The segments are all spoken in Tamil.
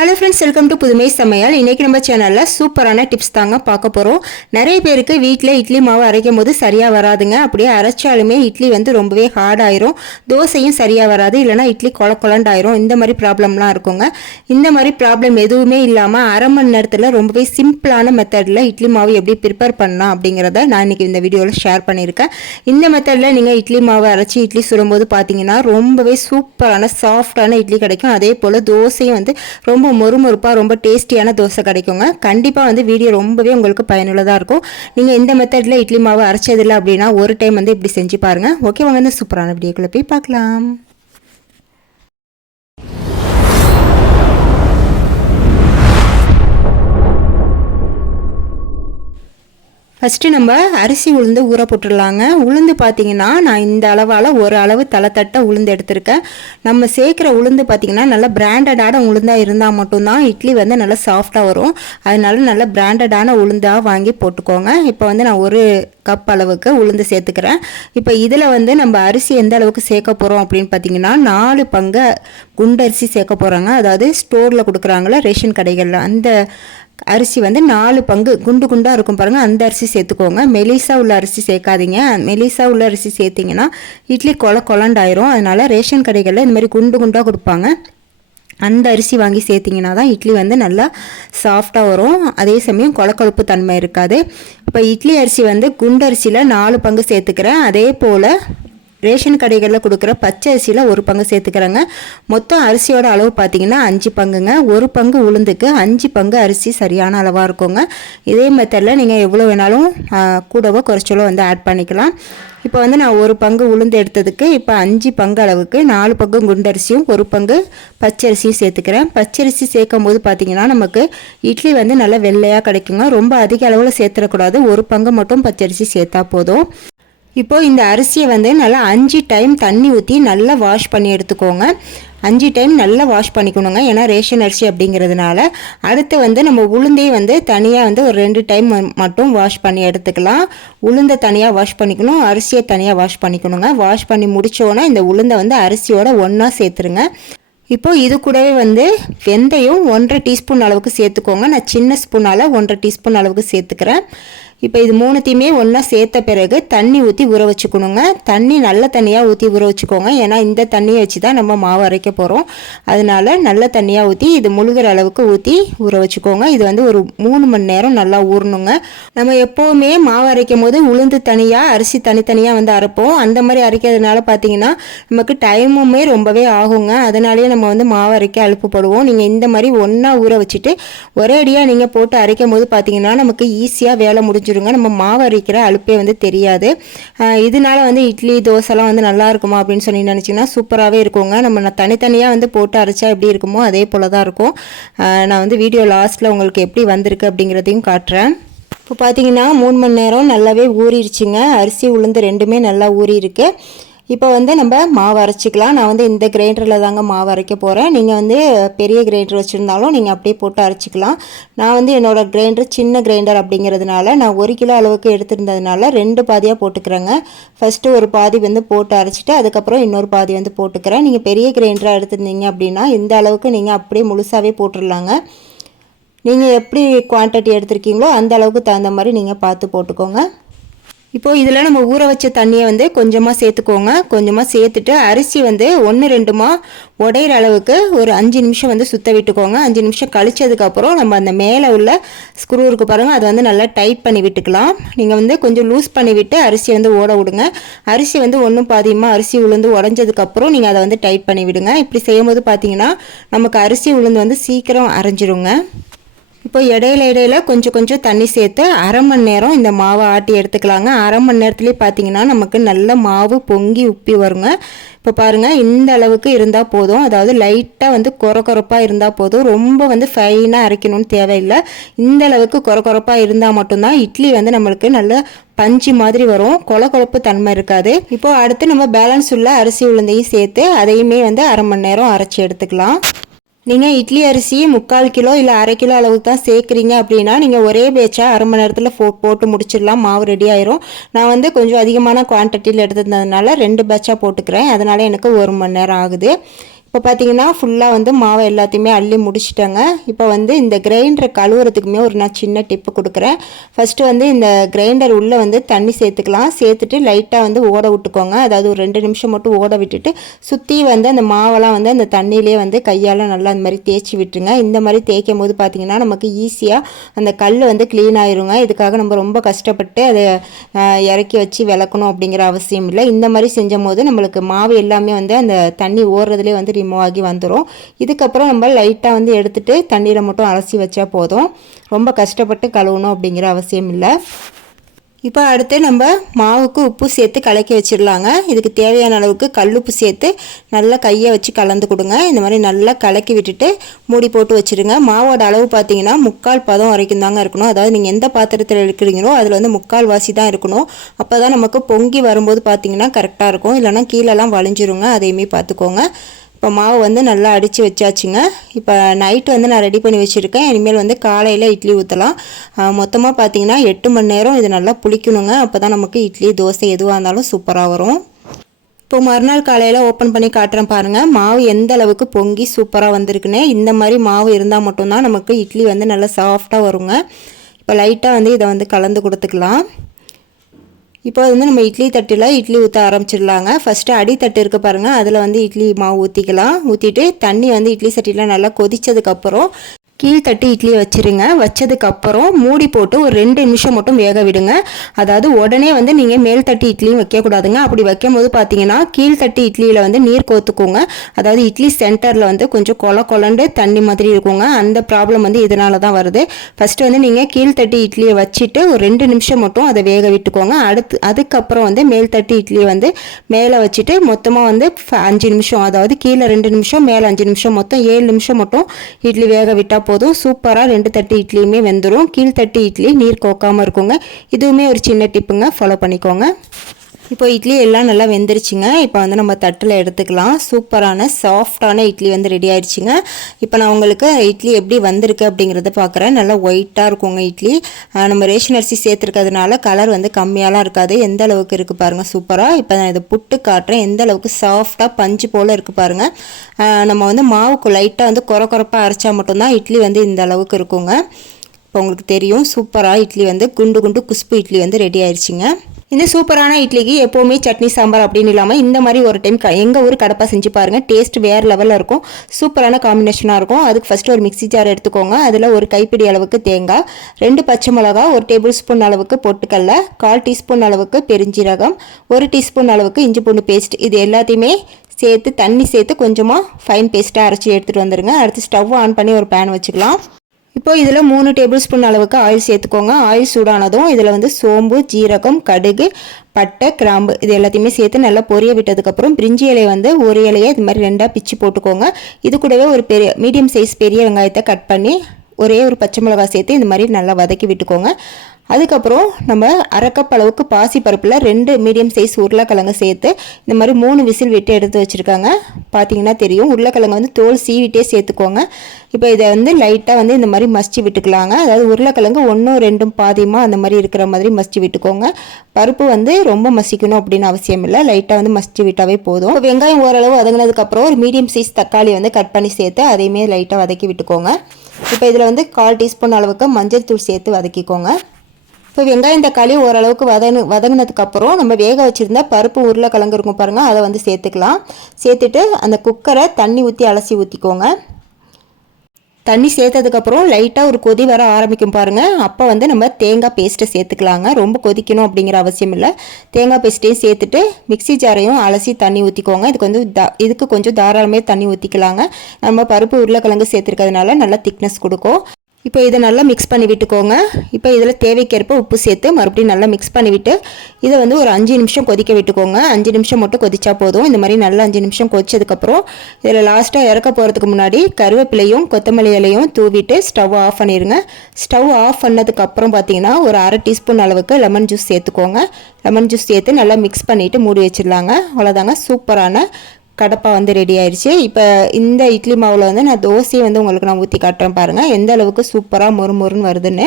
ஹலோ ஃப்ரெண்ட்ஸ், வெல்கம் டு புதுமை சமையல். இன்றைக்கி நம்ம சேனலில் சூப்பரான டிப்ஸ் தாங்க பார்க்க போகிறோம். நிறைய பேருக்கு வீட்டில் இட்லி மாவு அரைக்கும் போது சரியாக வராதுங்க. அப்படியே அரைச்சாலுமே இட்லி வந்து ரொம்பவே ஹார்ட் ஆயிரும், தோசையும் சரியாக வராது, இல்லைனா இட்லி கொலண்டாயிரும். இந்த மாதிரி ப்ராப்ளம்லாம் இருக்குங்க. இந்த மாதிரி ப்ராப்ளம் எதுவுமே இல்லாமல் அரை மணி நேரத்தில் ரொம்பவே சிம்பிளான மெத்தடில் இட்லி மாவு எப்படி ப்ரிப்பேர் பண்ணலாம் அப்படிங்கிறத நான் இன்றைக்கி இந்த வீடியோவில் ஷேர் பண்ணியிருக்கேன். இந்த மெத்தடில் நீங்கள் இட்லி மாவு அரைச்சி இட்லி சுடும்போது பார்த்தீங்கன்னா ரொம்பவே சூப்பரான சாஃப்டான இட்லி கிடைக்கும். அதே போல் தோசையும் வந்து ரொம்ப மொறுமொறுப்பாக ரொம்ப டேஸ்டியான தோசை கிடைக்குங்க. கண்டிப்பாக வந்து வீடியோ ரொம்பவே உங்களுக்கு பயனுள்ளதாக இருக்கும். நீங்கள் இந்த மெத்தடில் இட்லி மாவு அரைச்சதில்லை அப்படின்னா ஒரு டைம் வந்து இப்படி செஞ்சு பாருங்கள். ஓகே, வாங்க இந்த சூப்பரான வீடியோக்குள்ளே போய் பார்க்கலாம். ஃபஸ்ட்டு நம்ம அரிசி உளுந்து ஊற போட்டுடலாங்க. உளுந்து பார்த்திங்கன்னா நான் இந்த அளவால் ஒரு அளவு தட்டை உளுந்து எடுத்திருக்கேன். நம்ம சேர்க்குற உளுந்து பார்த்திங்கன்னா நல்லா பிராண்டடான உளுந்தாக இருந்தால் மட்டும்தான் இட்லி வந்து நல்லா சாஃப்டாக வரும். அதனால நல்லா பிராண்டடான உளுந்தாக வாங்கி போட்டுக்கோங்க. இப்போ வந்து நான் ஒரு கப் அளவுக்கு உளுந்து சேர்த்துக்கிறேன். இப்போ இதில் வந்து நம்ம அரிசி எந்த அளவுக்கு சேர்க்க போகிறோம் அப்படின்னு பார்த்திங்கன்னா 4 பங்கு குண்டரிசி சேர்க்க போகிறாங்க. அதாவது ஸ்டோரில் கொடுக்குறாங்களே ரேஷன் கடைகளில், அந்த அரிசி வந்து 4 பங்கு குண்டு குண்டாக இருக்கும் பாருங்கள், அந்த அரிசி சேர்த்துக்கோங்க. மெலிசா உள்ள அரிசி சேர்க்காதீங்க. மெலிசா உள்ள அரிசி சேர்த்திங்கன்னா இட்லி கொலண்டாயிரும். அதனால் ரேஷன் கடைகளில் இந்த மாதிரி குண்டு குண்டாக கொடுப்பாங்க, அந்த அரிசி வாங்கி சேர்த்திங்கன்னா தான் இட்லி வந்து நல்லா சாஃப்டாக வரும். அதே சமயம் கொலக்கொழுப்பு தன்மை இருக்காது. இப்போ இட்லி அரிசி வந்து குண்டு அரிசியில் 4 பங்கு சேர்த்துக்கிறேன். அதே போல் ரேஷன் கடைகளில் கொடுக்குற பச்சை அரிசியில் 1 பங்கு சேர்த்துக்கிறேங்க. மொத்தம் அரிசியோட அளவு பார்த்திங்கன்னா 5 பங்குங்க. 1 பங்கு உளுந்துக்கு 5 பங்கு அரிசி சரியான அளவாக இருக்குங்க. இதே மெத்தடில் நீங்கள் எவ்வளோ வேணாலும் கூடவோ குறைச்சலோ வந்து ஆட் பண்ணிக்கலாம். இப்போ வந்து நான் 1 பங்கு உளுந்து எடுத்ததுக்கு இப்போ 5 பங்கு அளவுக்கு 4 பங்கு குண்டரிசியும் 1 பங்கு பச்சரிசியும் சேர்த்துக்கிறேன். பச்சரிசி சேர்க்கும் போது பார்த்திங்கன்னா நமக்கு இட்லி வந்து நல்லா வெள்ளையாக கிடைக்குங்க. ரொம்ப அதிக அளவில் சேர்த்துடக்கூடாது, 1 பங்கு மட்டும் பச்சரிசி சேர்த்தா போதும். இப்போது இந்த அரிசியை வந்து நல்லா 5 டைம் தண்ணி ஊற்றி நல்லா வாஷ் பண்ணி எடுத்துக்கோங்க. 5 டைம் நல்லா வாஷ் பண்ணிக்கணுங்க, ஏன்னா ரேஷன் அரிசி அப்படிங்கிறதுனால. அடுத்து வந்து நம்ம உளுந்தையும் வந்து தனியாக வந்து ஒரு 2 டைம் மட்டும் வாஷ் பண்ணி எடுத்துக்கலாம். உளுந்தை தனியாக வாஷ் பண்ணிக்கணும், அரிசியை தனியாக வாஷ் பண்ணிக்கணுங்க. வாஷ் பண்ணி முடித்தோன்னா இந்த உளுந்தை வந்து அரிசியோட ஒன்றா சேர்த்துருங்க. இப்போது இது கூடவே வந்து வெந்தயம் 1.5 டீஸ்பூன் அளவுக்கு சேர்த்துக்கோங்க. நான் சின்ன ஸ்பூனால் 1.5 டீஸ்பூன் அளவுக்கு சேர்த்துக்கிறேன். இப்போ இது மூணுத்தையுமே ஒன்றா சேர்த்த பிறகு தண்ணி ஊற்றி ஊற வச்சுக்கணுங்க. தண்ணி நல்ல தண்ணியாக ஊற்றி ஊற வச்சுக்கோங்க, ஏன்னா இந்த தண்ணியை வச்சு தான் நம்ம மாவு அரைக்க போகிறோம். அதனால நல்ல தண்ணியாக ஊற்றி இது முழுகிற அளவுக்கு ஊற்றி ஊற வச்சுக்கோங்க. இது வந்து ஒரு 3 மணி நேரம் நல்லா ஊறணுங்க. நம்ம எப்போவுமே மாவு அரைக்கும் போது உளுந்து தனியாக அரிசி தனித்தனியாக வந்து அரைப்போம். அந்த மாதிரி அரைக்கிறதுனால பார்த்திங்கன்னா நமக்கு டைமுமே ரொம்பவே ஆகுங்க. அதனாலேயே நம்ம வந்து மாவு அரைக்க அலுப்புப்படுவோம். நீங்கள் இந்த மாதிரி ஒன்றா ஊற வச்சுட்டு ஒரே அடியாக நீங்கள் போட்டு அரைக்கும் போது பார்த்திங்கன்னா நமக்கு ஈஸியாக வேலை முடிஞ்சு நம்ம மாவு அரைக்கிற அலுப்பே வந்து தெரியாது. இதனால வந்து இட்லி தோசைலாம் வந்து நல்லா இருக்குமா அப்படின்னு சொல்லி நினச்சிங்கன்னா சூப்பராகவே இருக்குங்க. நம்ம தனித்தனியாக வந்து போட்டு அரைச்சா எப்படி இருக்குமோ அதே போல் தான் இருக்கும். நான் வந்து வீடியோ லாஸ்ட்டில் உங்களுக்கு எப்படி வந்திருக்கு அப்படிங்கிறதையும் காட்டுறேன். இப்போ பார்த்தீங்கன்னா 3 மணி நேரம் நல்லாவே ஊறிடுச்சுங்க. அரிசி உளுந்து ரெண்டுமே நல்லா ஊறி இருக்கு. இப்போ வந்து நம்ம மாவு அரைச்சிக்கலாம். நான் வந்து இந்த கிரைண்டரில் தாங்க மாவு அரைக்க போகிறேன். நீங்கள் வந்து பெரிய கிரைண்டர் வச்சுருந்தாலும் நீங்கள் அப்படியே போட்டு அரைச்சிக்கலாம். நான் வந்து என்னோடய கிரைண்டர் சின்ன கிரைண்டர் அப்படிங்கிறதுனால நான் 1 கிலோ அளவுக்கு எடுத்திருந்ததுனால 2 பாதியாக போட்டுக்கிறேங்க. ஃபஸ்ட்டு ஒரு பாதி வந்து போட்டு அரைச்சிட்டு அதுக்கப்புறம் இன்னொரு பாதி வந்து போட்டுக்கிறேன். நீங்கள் பெரிய கிரைண்டராக எடுத்திருந்தீங்க அப்படின்னா இந்த அளவுக்கு நீங்கள் அப்படியே முழுசாகவே போட்டுடலாங்க. நீங்கள் எப்படி குவான்டிட்டி எடுத்திருக்கீங்களோ அந்த அளவுக்கு தகுந்த மாதிரி நீங்கள் பார்த்து போட்டுக்கோங்க. இப்போது இதில் நம்ம ஊற வச்ச தண்ணியை வந்து கொஞ்சமாக சேர்த்துக்கோங்க. கொஞ்சமாக சேர்த்துட்டு அரிசி வந்து 1-2 உடையிற அளவுக்கு ஒரு 5 நிமிஷம் வந்து சுத்த விட்டுக்கோங்க. 5 நிமிஷம் கழிச்சதுக்கப்புறம் நம்ம அந்த மேலே உள்ள ஸ்க்ரூ இருக்கு பாருங்கள், அதை வந்து நல்லா டைட் பண்ணி விட்டுக்கலாம். நீங்கள் வந்து கொஞ்சம் லூஸ் பண்ணி விட்டு அரிசி வந்து ஓட விடுங்க. அரிசி வந்து ஒன்றும் பாதியமாக அரிசி உளுந்து உடஞ்சதுக்கப்புறம் நீங்கள் அதை வந்து டைட் பண்ணி விடுங்க. இப்படி செய்யும்போது பார்த்தீங்கன்னா நமக்கு அரிசி உளுந்து வந்து சீக்கிரம் அரைஞ்சிருங்க. இப்போ இடையில கொஞ்சம் தண்ணி சேர்த்து அரை மணி நேரம் இந்த மாவை ஆட்டி எடுத்துக்கலாங்க. அரை மணி நேரத்துலேயே பார்த்தீங்கன்னா நமக்கு நல்ல மாவு பொங்கி உப்பி வருங்க. இப்போ பாருங்கள், இந்த அளவுக்கு இருந்தால் போதும். அதாவது லைட்டாக வந்து கொரப்பாக இருந்தால் போதும், ரொம்ப வந்து ஃபைனாக அரைக்கணும்னு தேவையில்லை. இந்த அளவுக்கு கொரப்பாக இருந்தால் மட்டும்தான் இட்லி வந்து நம்மளுக்கு நல்ல பஞ்சு மாதிரி வரும், கொலப்பு தன்மை இருக்காது. இப்போது அடுத்து நம்ம பேலன்ஸ் உள்ள அரிசி உளுந்தையும் சேர்த்து அதையுமே வந்து அரை மணி நேரம் அரைச்சி எடுத்துக்கலாம். நீங்கள் இட்லி அரிசி 3/4 கிலோ இல்லை அரை கிலோ அளவுக்கு தான் சேர்க்குறீங்க அப்படின்னா நீங்கள் ஒரே பேட்சா அரை மணி நேரத்தில் போட்டு முடிச்சிடலாம், மாவு ரெடி ஆயிரும். நான் வந்து கொஞ்சம் அதிகமான குவான்டிட்டியில் எடுத்துருந்ததுனால 2 பேட்சாக போட்டுக்கிறேன். அதனால் எனக்கு 1 மணி நேரம் ஆகுது. இப்போ பார்த்தீங்கன்னா ஃபுல்லாக வந்து மாவை எல்லாத்தையுமே அள்ளி முடிச்சிட்டேங்க. இப்போ வந்து இந்த கிரைண்டரை கழுவுறதுக்குமே ஒரு நான் சின்ன டிப்பு கொடுக்குறேன். ஃபஸ்ட்டு வந்து இந்த கிரைண்டர் உள்ளே வந்து தண்ணி சேர்த்துக்கலாம். சேர்த்துட்டு லைட்டாக வந்து ஓட விட்டுக்கோங்க. அதாவது ஒரு 2 நிமிஷம் மட்டும் ஓட விட்டுட்டு சுற்றி வந்து அந்த மாவெல்லாம் வந்து அந்த தண்ணியிலே வந்து கையால் நல்லா அந்த மாதிரி தேய்ச்சி விட்டுருங்க. இந்த மாதிரி தேய்க்கும் போது பார்த்திங்கன்னா நமக்கு ஈஸியாக அந்த கல் வந்து க்ளீன் ஆயிருங்க. இதுக்காக நம்ம ரொம்ப கஷ்டப்பட்டு அதை இறக்கி வச்சு விளக்கணும் அப்படிங்கிற அவசியம் இல்லை. இந்த மாதிரி செஞ்சும் போது நம்மளுக்கு மாவு எல்லாமே வந்து அந்த தண்ணி ஓடுறதுலேயே வந்து ரிமூவ் ஆகி வந்துடும். இதுக்கப்புறம் நம்ம லைட்டாக வந்து எடுத்துகிட்டு தண்ணீரை மட்டும் அலசி வச்சா போதும். ரொம்ப கஷ்டப்பட்டு கழுவணும் அப்படிங்கிற அவசியம் இல்லை. இப்போ அடுத்து நம்ம மாவுக்கு உப்பு சேர்த்து கலக்கி வச்சிடலாங்க. இதுக்கு தேவையான அளவுக்கு கல்லுப்பு சேர்த்து நல்லா கையை வச்சு கலந்து கொடுங்க. இந்த மாதிரி நல்லா கலக்கி விட்டுட்டு மூடி போட்டு வச்சுருங்க. மாவோட அளவு பார்த்தீங்கன்னா 3/4 பதம் வரைக்கும் தாங்க இருக்கணும். அதாவது நீங்கள் எந்த பாத்திரத்தில் எடுக்கிறீங்களோ அதில் வந்து 3/4 வாசி தான் இருக்கணும். அப்போ தான் நமக்கு பொங்கி வரும்போது பார்த்தீங்கன்னா கரெக்டாக இருக்கும். இல்லைனா கீழெல்லாம் வலிஞ்சிருங்க. அதையுமே பார்த்துக்கோங்க. இப்போ மாவு வந்து நல்லா அடித்து வச்சாச்சுங்க. இப்போ நைட்டு வந்து நான் ரெடி பண்ணி வச்சுருக்கேன். இனிமேல் வந்து காலையில் இட்லி ஊற்றலாம். மொத்தமாக பார்த்தீங்கன்னா 8 மணி நேரம் இது நல்லா புளிக்கணுங்க. அப்போ தான் நமக்கு இட்லி தோசை எதுவாக இருந்தாலும் சூப்பராக வரும். இப்போ மறுநாள் காலையில் ஓப்பன் பண்ணி காட்டுறேன் பாருங்கள். மாவு எந்த அளவுக்கு பொங்கி சூப்பராக வந்திருக்குன்னு. இந்த மாதிரி மாவு இருந்தால் மட்டும்தான் நமக்கு இட்லி வந்து நல்லா சாஃப்டாக வருங்க. இப்போ லைட்டாக வந்து இதை வந்து கலந்து கொடுத்துக்கலாம். இப்போ வந்து நம்ம இட்லி தட்டில் இட்லி ஊற்ற ஆரம்பிச்சிடலாங்க. ஃபஸ்ட்டு அடித்தட்டு இருக்குது பாருங்கள், அதில் வந்து இட்லி மாவு ஊற்றிக்கலாம். ஊற்றிட்டு தண்ணி வந்து இட்லி சட்டியில் நல்லா கொதித்ததுக்கப்புறம் கீழ்த்தட்டி இட்லியை வச்சுருங்க. வச்சதுக்கப்புறம் மூடி போட்டு ஒரு 2 நிமிஷம் மட்டும் வேக விடுங்க. அதாவது உடனே வந்து நீங்கள் மேல் தட்டி இட்லியும் வைக்கக்கூடாதுங்க. அப்படி வைக்கும் போது பார்த்தீங்கன்னா கீழ்த்தட்டி இட்லியில் வந்து நீர் கோத்துக்குங்க. அதாவது இட்லி சென்டரில் வந்து கொஞ்சம் கொலண்டு தண்ணி மாதிரி இருக்குங்க. அந்த ப்ராப்ளம் வந்து இதனால தான் வருது. ஃபஸ்ட்டு வந்து நீங்கள் கீழ்த்தட்டி இட்லியை வச்சுட்டு ஒரு 2 நிமிஷம் மட்டும் அதை வேக விட்டுக்கோங்க. அதுக்கப்புறம் வந்து மேல் தட்டி இட்லியை வந்து மேலே வச்சுட்டு மொத்தமாக வந்து 5 நிமிஷம், அதாவது கீழே 2 நிமிஷம் மேலே 5 நிமிஷம், மொத்தம் 7 நிமிஷம் மட்டும் இட்லி வேக விட்டால் போதும். சூப்பராக 2 தட்டு இட்லியுமே வெந்துடும். கீழ்த்தட்டு இட்லி நீர் கோக்காமல் இருக்குங்க. இதுவுமே ஒரு சின்ன டிப்புங்க, ஃபாலோ பண்ணிக்கோங்க. இப்போ இட்லி எல்லாம் நல்லா வெந்துருச்சுங்க. இப்போ வந்து நம்ம தட்டில் எடுத்துக்கலாம். சூப்பரான சாஃப்டான இட்லி வந்து ரெடி ஆயிடுச்சுங்க. இப்போ நான் உங்களுக்கு இட்லி எப்படி வந்திருக்கு அப்படிங்கிறத பார்க்குறேன். நல்லா ஒயிட்டாக இருக்குங்க இட்லி. நம்ம ரேஷன் அரிசி சேர்த்துருக்கிறதுனால கலர் வந்து கம்மியாலாம் இருக்காது. எந்த அளவுக்கு இருக்குது பாருங்கள் சூப்பராக. இப்போ நான் இதை புட்டு காட்டுறேன். எந்த அளவுக்கு சாஃப்டாக பஞ்சு போல் இருக்குது பாருங்கள். நம்ம வந்து மாவுக்கு லைட்டாக வந்து கொரப்பாக அரைச்சா மட்டும்தான் இட்லி வந்து இந்த அளவுக்கு இருக்குங்க. இப்போ உங்களுக்கு தெரியும் சூப்பராக இட்லி வந்து குண்டு குஸ்பு இட்லி வந்து ரெடி ஆயிடுச்சுங்க. இந்த சூப்பரான இட்லிக்கு எப்போவுமே சட்னி சாம்பார் அப்படின்னு இல்லாமல் இந்த மாதிரி ஒரு டைம் எங்கள் ஊர் கடப்பா செஞ்சு பாருங்கள். டேஸ்ட் வேறு லெவலில் இருக்கும். சூப்பரான காம்பினேஷனாக இருக்கும். அதுக்கு ஃபஸ்ட்டு ஒரு மிக்ஸி ஜார் எடுத்துக்கோங்க. அதில் ஒரு கைப்பிடி அளவுக்கு தேங்காய், 2 பச்சை மிளகா, 1 டேபிள் ஸ்பூன் அளவுக்கு பொட்டுக்கடலை, 1/4 டீஸ்பூன் அளவுக்கு பெருஞ்சீரகம், 1 டீஸ்பூன் அளவுக்கு இஞ்சி பூண்டு பேஸ்ட், இது எல்லாத்தையுமே சேர்த்து தண்ணி சேர்த்து கொஞ்சமாக ஃபைன் பேஸ்ட்டாக அரைச்சி எடுத்துகிட்டு வந்துடுங்க. அடுத்து ஸ்டவ் ஆன் பண்ணி ஒரு பேன் வச்சுக்கலாம். இப்போ இதில் 3 டேபிள் ஸ்பூன் அளவுக்கு ஆயில் சேர்த்துக்கோங்க. ஆயில் சூடானதும் இதில் வந்து சோம்பு, ஜீரகம், கடுகு, பட்டை, கிராம்பு இது எல்லாத்தையுமே சேர்த்து நல்லா பொரிய விட்டதுக்கப்புறம் பிரிஞ்சி இலையை வந்து ஒரு இலையை இது மாதிரி 2ஆக பிச்சு போட்டுக்கோங்க. இது கூடவே ஒரு மீடியம் சைஸ் பெரிய வெங்காயத்தை கட் பண்ணி ஒரே ஒரு பச்சை மிளகாய் சேர்த்து இந்த மாதிரி நல்லா வதக்கி விட்டுக்கோங்க. அதுக்கப்புறம் நம்ம 1/2 கப் அளவுக்கு பாசி பருப்பில் 2 மீடியம் சைஸ் உருளைக்கிழங்கு சேர்த்து இந்த மாதிரி 3 விசில் விட்டு எடுத்து வச்சுருக்காங்க. பார்த்தீங்கன்னா தெரியும். உருளைக்கிழங்கு வந்து தோல் சீவிட்டே சேர்த்துக்கோங்க. இப்போ இதை வந்து லைட்டாக வந்து இந்த மாதிரி மசிச்சு விட்டுக்கலாங்க. அதாவது உருளைக்கிழங்கு 1 2 பாதியமாக அந்த மாதிரி இருக்கிற மாதிரி மசிச்சு விட்டுக்கோங்க. பருப்பு வந்து ரொம்ப மசிக்கணும் அப்படின்னு அவசியம் இல்லை. லைட்டாக வந்து மசிச்சு விட்டாவே போதும். வெங்காயம் ஓரளவு வதங்கினதுக்கப்புறம் ஒரு மீடியம் சைஸ் தக்காளி வந்து கட் பண்ணி சேர்த்து அதையுமே லைட்டாக வதக்கி விட்டுக்கோங்க. இப்போ இதில் வந்து 1/4 டீஸ்பூன் அளவுக்கு மஞ்சள் தூள் சேர்த்து வதக்கிக்கோங்க. இப்போ வெங்காயம் தக்காளி ஓரளவுக்கு வதங்கினதுக்கப்புறம் நம்ம வேக வச்சுருந்தா பருப்பு உருளைக்கிழங்கு இருக்கும் பாருங்கள், அதை வந்து சேர்த்துக்கலாம். சேர்த்துட்டு அந்த குக்கரை தண்ணி ஊற்றி அலசி ஊற்றிக்கோங்க. தண்ணி சேர்த்ததுக்கப்புறம் லைட்டாக ஒரு கொதி வர ஆரம்பிக்கும் பாருங்கள். அப்போ வந்து நம்ம தேங்காய் பேஸ்ட்டை சேர்த்துக்கலாங்க. ரொம்ப கொதிக்கணும் அப்படிங்கிற அவசியம் இல்லை. தேங்காய் பேஸ்ட்டையும் சேர்த்துட்டு மிக்ஸி ஜாரையும் அலசி தண்ணி ஊற்றிக்கோங்க. இதுக்கு கொஞ்சம் தாராளமே தண்ணி ஊற்றிக்கலாங்க. நம்ம பருப்பு உருளைக்கிழங்கு சேர்த்துருக்கிறதுனால நல்லா திக்னஸ் கொடுக்கும். இப்போ இதை நல்லா மிக்ஸ் பண்ணி விட்டுக்கோங்க. இப்போ இதில் தேவைக்கேற்ப உப்பு சேர்த்து மறுபடியும் நல்லா மிக்ஸ் பண்ணிவிட்டு இதை வந்து ஒரு 5 நிமிஷம் கொதிக்க விட்டுக்கோங்க. 5 நிமிஷம் மட்டும் கொதிச்சா போதும். இந்த மாதிரி நல்லா 5 நிமிஷம் கொதிச்சதுக்கப்புறம் இதில் லாஸ்ட்டாக இறக்க போகிறதுக்கு முன்னாடி கருவேப்பிலையும் கொத்தமல்லி இலையும் தூவிட்டு ஸ்டவ் ஆஃப் பண்ணிடுங்க. ஸ்டவ் ஆஃப் பண்ணதுக்கப்புறம் பார்த்தீங்கன்னா ஒரு 1/2 டீஸ்பூன் அளவுக்கு லெமன் ஜூஸ் சேர்த்துக்கோங்க. லெமன் ஜூஸ் சேர்த்து நல்லா மிக்ஸ் பண்ணிவிட்டு மூடி வச்சிடலாங்க. அவ்வளோதாங்க, சூப்பரான கடப்பா வந்து ரெடி ஆயிடுச்சு. இப்போ இந்த இட்லி மாவில் வந்து நான் தோசையை வந்து உங்களுக்கு நான் ஊற்றி காட்டுறேன் பாருங்கள் எந்த அளவுக்கு சூப்பராக மொறுமொறுன்னு வருதுன்னு.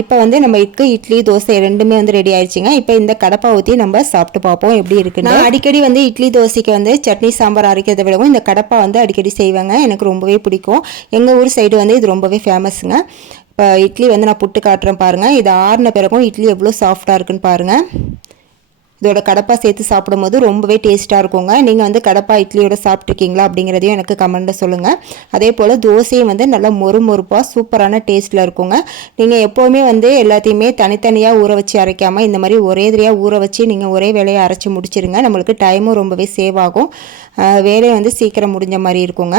இப்போ வந்து நம்ம இட்லி தோசை ரெண்டுமே வந்து ரெடி ஆயிடுச்சுங்க. இப்போ இந்த கடப்பா ஊற்றி நம்ம சாப்பிட்டு பார்ப்போம் எப்படி இருக்குன்னு. நான் அடிக்கடி வந்து இட்லி தோசைக்கு வந்து சட்னி சாம்பார் அரைக்கிறத விடவும் இந்த கடப்பா வந்து அடிக்கடி செய்வாங்க. எனக்கு ரொம்பவே பிடிக்கும். எங்கள் ஊர் சைடு வந்து இது ரொம்பவே ஃபேமஸுங்க. இப்போ இட்லி வந்து நான் புட்டு காட்டுறேன் பாருங்கள். இது ஆறின பிறகும் இட்லி எவ்வளோ சாஃப்டாக இருக்குன்னு பாருங்கள். இதோட கடப்பா சேர்த்து சாப்பிடும்போது ரொம்பவே டேஸ்ட்டாக இருக்குங்க. நீங்கள் வந்து கடப்பா இட்லியோட சாப்பிட்ருக்கீங்களா அப்படிங்கிறதையும் எனக்கு கமெண்ட்டில் சொல்லுங்கள். அதே போல் தோசையும் வந்து நல்லா மொறுமொறுப்பாக சூப்பரான டேஸ்ட்டில் இருக்குங்க. நீங்கள் எப்போவுமே வந்து எல்லாத்தையுமே தனித்தனியாக ஊற வச்சு அரைக்காமல் இந்த மாதிரி ஒரே தடவையாக ஊற வச்சு நீங்கள் ஒரே வேலையை அரைச்சி முடிச்சிருங்க. நம்மளுக்கு டைமும் ரொம்பவே சேவ் ஆகும். வேலையை வந்து சீக்கிரம் முடிஞ்ச மாதிரி இருக்குங்க.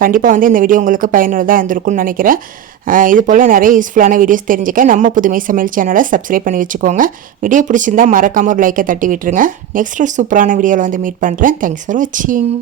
கண்டிப்பாக வந்து இந்த வீடியோ உங்களுக்கு பயனுள்ளதாக இருந்திருக்கும்னு நினைக்கிறேன். இது போல் நிறைய யூஸ்ஃபுல்லான வீடியோஸ் தெரிஞ்சுக்க நம்ம புதுமை சமையல் சேனலை சப்ஸ்கிரைப் பண்ணி வச்சுக்கோங்க. வீடியோ பிடிச்சிருந்தால் மறக்காமல் ஒரு லைக்கை தட்டி விட்டுருங்க. நெக்ஸ்ட் ஒரு சூப்பரான வீடியோவில் வந்து மீட் பண்ணுறேன். தேங்க்ஸ் ஃபார் வாட்சிங்.